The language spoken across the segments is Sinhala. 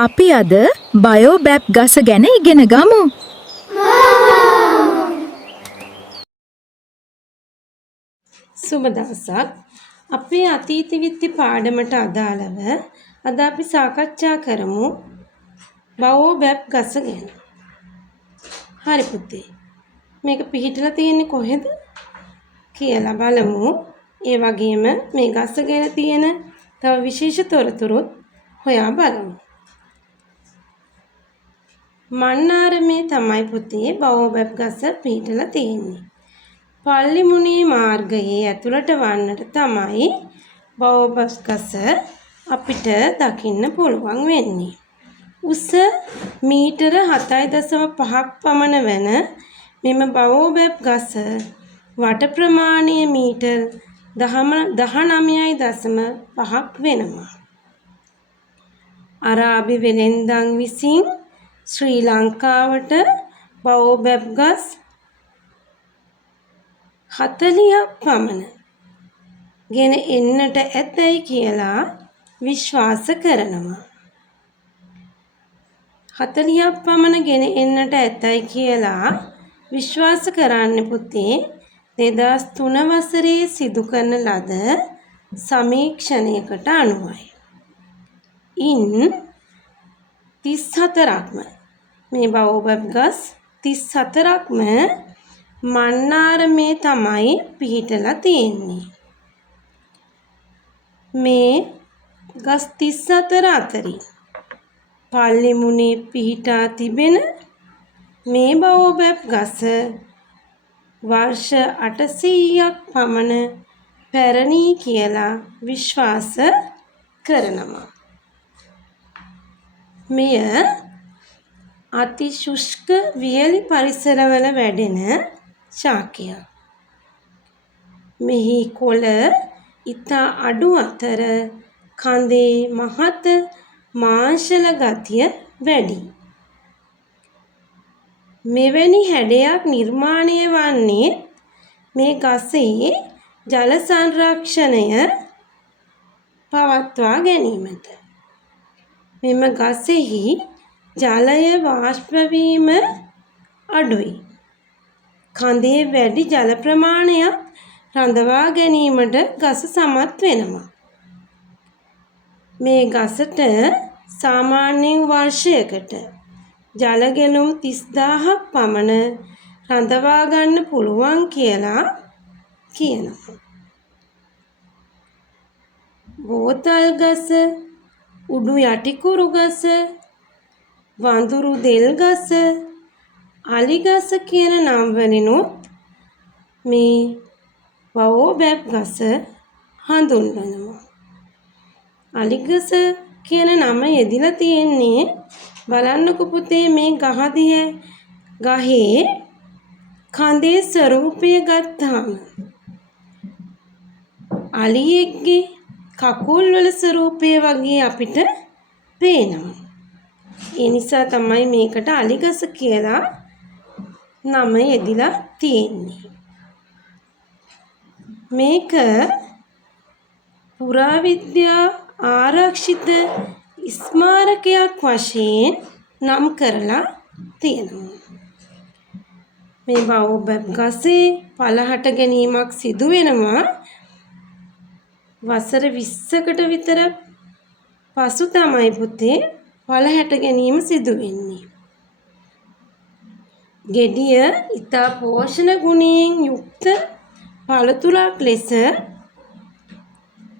අපි අද බයෝබැප් ගස ගැන ඉගෙන ගමු. සුබ දවසක්. අපේ අතීත විද්‍ය පාඩමට අදාළව අද අපි සාකච්ඡා කරමු බයෝබැප් ගස ගැන. හරි පුතේ. මේක පිහිටලා තියෙන්නේ කොහෙද කියලා බලමු. ඒ වගේම මේ ගස ගැන තියෙන තව විශේෂ තොරතුරුත් හොයා බලමු. මන්නාරමේ තමයි පුතේ බයෝබැප් ගස පිහිටලා තියෙන්නේ. පල්ලිමුණී මාර්ගයේ ඇතුළට වන්නට තමයි බයෝබැප් ගස අපිට දකින්න පුළුවන් වෙන්නේ. උස මීටර 7.5ක් පමණ වෙන මෙම බයෝබැප් ගස වට ප්‍රමාණය මීටර් 19.5ක් වෙනවා. අරාබි වෙළෙන්දන් විසින් ශ්‍රී ලංකාවට බයෝබැප් ගස් 40ක් පමණ ගෙන එන්නට ඇතැයි කියලා විශ්වාස කරනවා. 40ක් පමණ ගෙන එන්නට ඇතැයි කියලා විශ්වාස කරන්න පුතේ 2003 වසරේ සිදු කරන ලද සමීක්ෂණයකට අනුවයි. ඉන් 34ක්ම මේ බයෝබැප් ගස් 34ක්ම මන්නාරමේ තමයි පිහිටලා තියෙන්නේ. මේ ගස් 34 අතරින් පල්ලිමුණේ පිහිටා තිබෙන මේ බයෝබැප් ගස වර්ෂ 800ක් පමණ පැරණි කියලා විශ්වාස කරනවා. මෙය අති ශුෂ්ක වියලි පරිසරවල වැඩෙන ශාකයක්. මෙහි කොළ ඉතා අඩු අතර කඳේ මහත මාංශල ගතිය වැඩි. මෙවැනි හැඩයක් නිර්මාණය වන්නේ මේ ගසේ ජල සංරක්ෂණය පවත්වා ගැනීමට. මෙම ගසෙහි ජලය වාෂ්ප වීම අඩුයි. කඳේ වැඩි ජල ප්‍රමාණයක් රඳවා ගැනීමට ගස සමත් වෙනවා. මේ ගසට සාමාන්‍යයෙන් වර්ෂයකට ජල ගැලුම් 30000ක් පමණ රඳවා ගන්න පුළුවන් කියලා කියනවා. බෝතල් ගස, උඩු යටිකුරු ගස, වඳුරු දෙල් ගස, අලි ගස කියන නම් වලිනුත් මේ බයෝබැප් ගස හඳුන්වනවා. අලි ගස කියන නම යෙදিলা තියෙන්නේ බලන්නකො පුතේ මේ ගහේ කඳේ ස්වරූපය ගත්තාම අලියෙක්ගේ කකුල් වල ස්වරූපය වගේ අපිට පේනවා. ඒ නිසා තමයි මේකට අලි ගස කියලා නම යෙදিলা තියෙන්නේ. මේක පුරාවිද්‍යා ආරක්ෂිත ස්මාරකයක් වශයෙන් නම් කරලා තියෙනවා. මේ බයෝබැප් ගසේ පළහට ගැනීමක් සිදු වෙනවා වසර 20කට විතර පසු තමයි පුතේ පළහැට ගැනීම සිදු වෙන්නේ. ගෙඩිය ඉතා පෝෂණ ගුණයෙන් යුක්ත පළතුරක් ලෙස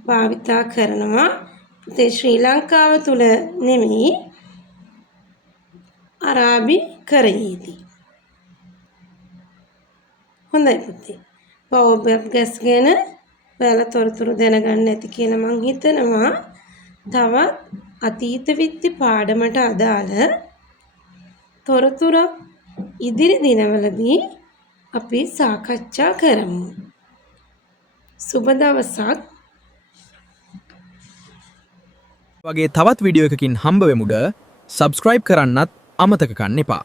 භාවිතා කරනවා. පුතේ ශ්‍රී ලංකාව තුල නෙමෙයි අරාබි කරයේදී. හොඳයි පුතේ. බයෝබැප් ගස් ගැන ඔයාලා තොරතුරු දැනගන්න ඇති කියලා මං හිතනවා. තවත් අතීත විද්‍ය පාඩමට අදාළ තොරතුරු ඉදිරි දිනවලදී අපි සාකච්ඡා කරමු. සුබ දවසක්. වගේ තවත් වීඩියෝ එකකින් හම්බ වෙමුද. සබ්ස්ක්‍රයිබ් කරන්නත් අමතක කරන්න එපා.